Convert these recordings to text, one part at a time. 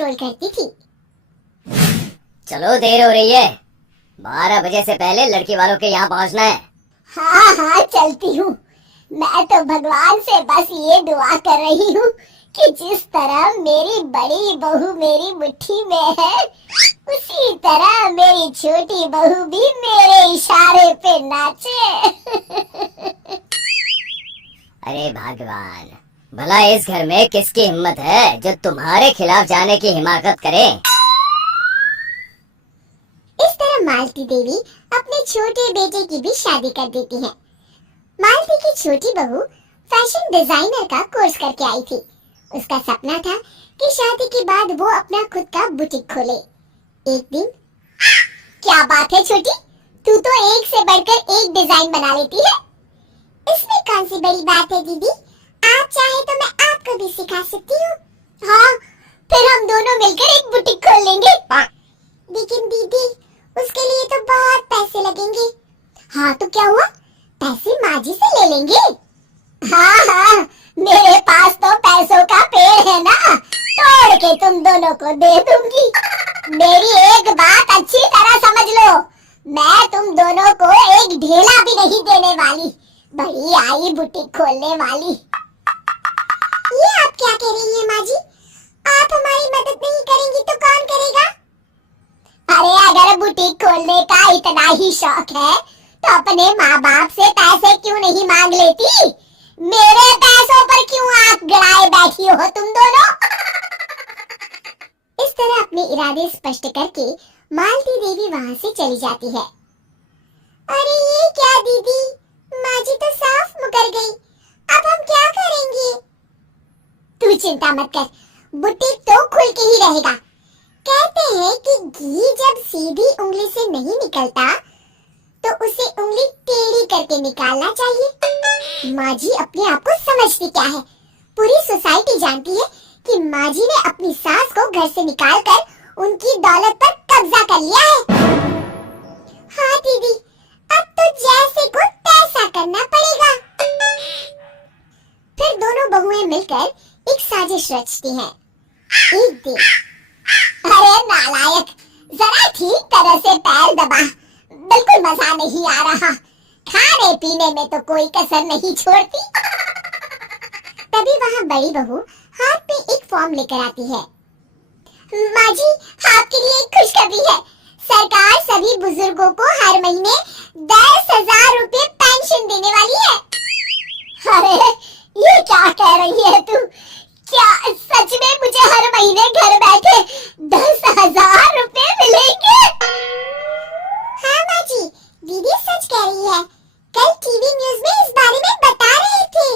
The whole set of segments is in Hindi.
रोल करती थी। चलो देर हो रही है, 12 बजे से पहले लड़की वालों के यहाँ पहुँचना है। हाँ हाँ चलती हूँ। मैं तो भगवान से बस ये दुआ कर रही हूँ कि जिस तरह मेरी बड़ी बहू मेरी मुट्ठी में है, उसी तरह मेरी छोटी बहू भी मेरे इशारे पे नाचे। अरे भगवान, भला इस घर में किसकी हिम्मत है जो तुम्हारे खिलाफ जाने की हिमाकत करे। इस तरह मालती देवी अपने छोटे बेटे की भी शादी कर देती है। मालती की छोटी बहू फैशन डिजाइनर का कोर्स करके आई थी। उसका सपना था कि शादी के बाद वो अपना खुद का बुटीक खोले। एक दिन, क्या बात है छोटी, तू तो एक से बढ़कर एक डिजाइन बना लेती है। इसमें कौन सी बड़ी बात है दीदी, आप चाहे तो मैं आपको भी सिखा सकती हूँ। हाँ, फिर हम दोनों मिलकर एक बुटीक खोल लेंगे। लेकिन दीदी, उसके लिए तो बहुत पैसे लगेंगे। हाँ तो क्या हुआ, पैसे माँ जी से ले लेंगे। हाँ हाँ, मेरे पास तो पैसों का पेड़ है ना, तोड़ के तुम दोनों को दे दूंगी। मेरी एक बात अच्छी तरह समझ लो, मैं तुम दोनों को एक ढेला भी नहीं देने वाली, बड़ी आई बुटीक खोलने वाली। ये आप क्या कह रही हैं माँ जी? आप हमारी मदद नहीं करेंगी तो कौन करेगा? अरे अगर बुटीक खोलने का इतना ही शौक है तो अपने माँ बाप से पैसे क्यों नहीं मांग लेती? मेरे पैसों पर क्यों आंख गड़ाए बैठी हो तुम दोनों? इस तरह अपने इरादे स्पष्ट करके मालती देवी वहाँ से चली जाती है। अरे ये क्या दीदी, माँ जी तो साफ मुकर गई, अब हम क्या करेंगे? तू चिंता मत कर, बुटीक तो खुल के ही रहेगा। कहते हैं कि घी जब सीधी उंगली से नहीं निकलता तो उसे उंगली टेढ़ी करके निकालना चाहिए। माँ जी अपने आप को समझती क्या है, पूरी सोसाइटी जानती है कि माँ जी ने अपनी सास को घर से निकालकर उनकी दौलत पर कब्जा कर लिया है। हाँ दीदी, अब तो जैसे को तैसा करना पड़ेगा। फिर दोनों बहुएं मिलकर एक साजिश रचती हैं। एक दिन, अरे नालायक, जरा ठीक तरह से पैर दबा, बिल्कुल मजा नहीं आ रहा, खाने पीने में तो कोई कसर नहीं छोड़ती। तभी वहाँ बड़ी बहू हाथ में एक फॉर्म लेकर आती है। माँ जी, आपके लिए एक खुशखबरी है, सरकार सभी बुजुर्गों को हर महीने 10,000 रुपए पेंशन देने वाली है। अरे ये क्या कह रही है तू? क्या सच में मुझे हर महीने घर बैठे 10,000 रुपए मिलेंगे? हाँ माँ जी, दीदी सच कह रही है, कल टीवी न्यूज़ में इस बारे में बता रहे थे।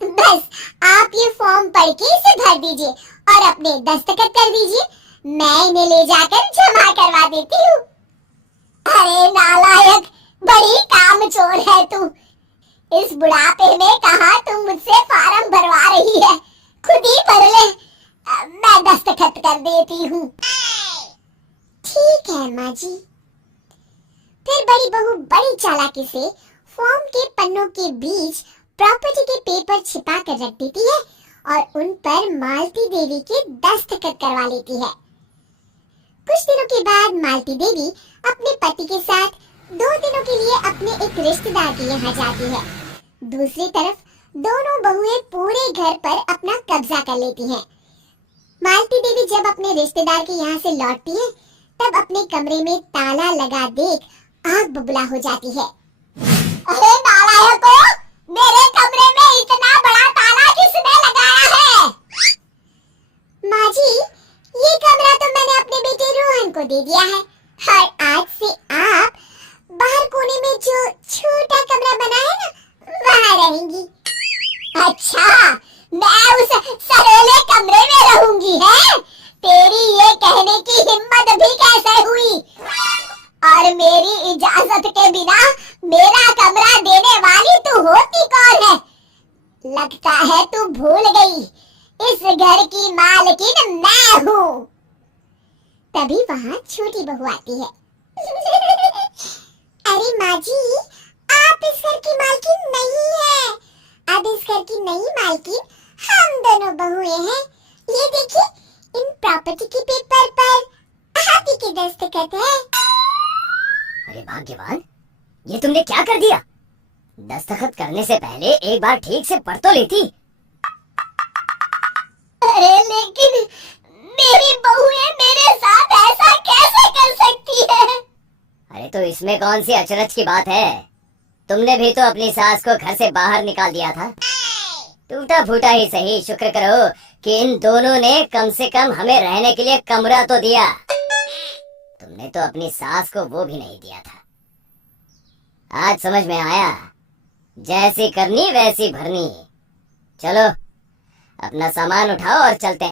बस आप ये फॉर्म पढ़ के इसे भर दीजिए और अपने दस्तखत कर दीजिए, मैं इन्हें ले जाकर जमा करवा देती हूँ। अरे नालायक, बड़ी कामचोर है तू, इस बुढ़ापे में कहाँ तुम मुझसे फार्म भरवा रही है, खुद ही भर ले, मैं दस्तखत कर देती हूँ। ठीक है माँ जी। फिर बड़ी बहू बड़ी चालाकी से फॉर्म के पन्नों के बीच प्रॉपर्टी के पेपर छिपा कर रख देती है और उन पर मालती देवी के दस्तखत करवा लेती है। कुछ दिनों के बाद मालती देवी अपने पति के साथ 2 दिनों के लिए अपने एक रिश्तेदार के यहाँ जाती है। दूसरी तरफ दोनों बहुएं पूरे घर पर अपना कब्जा कर लेती हैं। मालती देवी जब अपने रिश्तेदार के यहाँ से लौटती है तब अपने कमरे में ताला लगा देख आग बबूला हो जाती है। अरे नालायकों, मेरे कमरे में इतना बड़ा ताला किसने लगाया है? माँ जी, ये कमरा तो मैंने अपने बेटे रोहन को दे दिया है, और आज से आप बाहर कोने में जो छोटा कमरा बना है ना, वहाँ रहेंगी। अच्छा, मैं उस सरेले कमरे में रहूंगी है? तेरी ये कहने की हिम्मत भी कैसे हुई? और मेरी इजाजत के बिना मेरा कमरा देने वाली तू होती कौन है? लगता है तू भूल गई, इस घर की मालकिन मैं हूँ। तभी वहाँ छोटी बहू आती है। अरे माँ जी, आप इस घर की मालकिन नहीं है, अब इस घर की नई मालकिन हम दोनों बहुएं हैं। ये देखिए, इन प्रॉपर्टी के पेपर पर हाथी के दस्तखत है। अरे भाग्यवान, ये तुमने क्या कर दिया? दस्तखत करने से पहले एक बार ठीक से पढ़ तो लेती। अरे लेकिन मेरी बहुएं मेरे साथ ऐसा कैसे कर सकती है? अरे तो इसमें कौन सी अचरज की बात है? तुमने भी तो अपनी सास को घर से बाहर निकाल दिया था। टूटा फूटा ही सही, शुक्र करो कि इन दोनों ने कम से कम हमें रहने के लिए कमरा तो दिया। तुमने तो अपनी सास को वो भी नहीं दिया था। आज समझ में आया, जैसी करनी वैसी भरनी। चलो अपना सामान उठाओ और चलते हैं।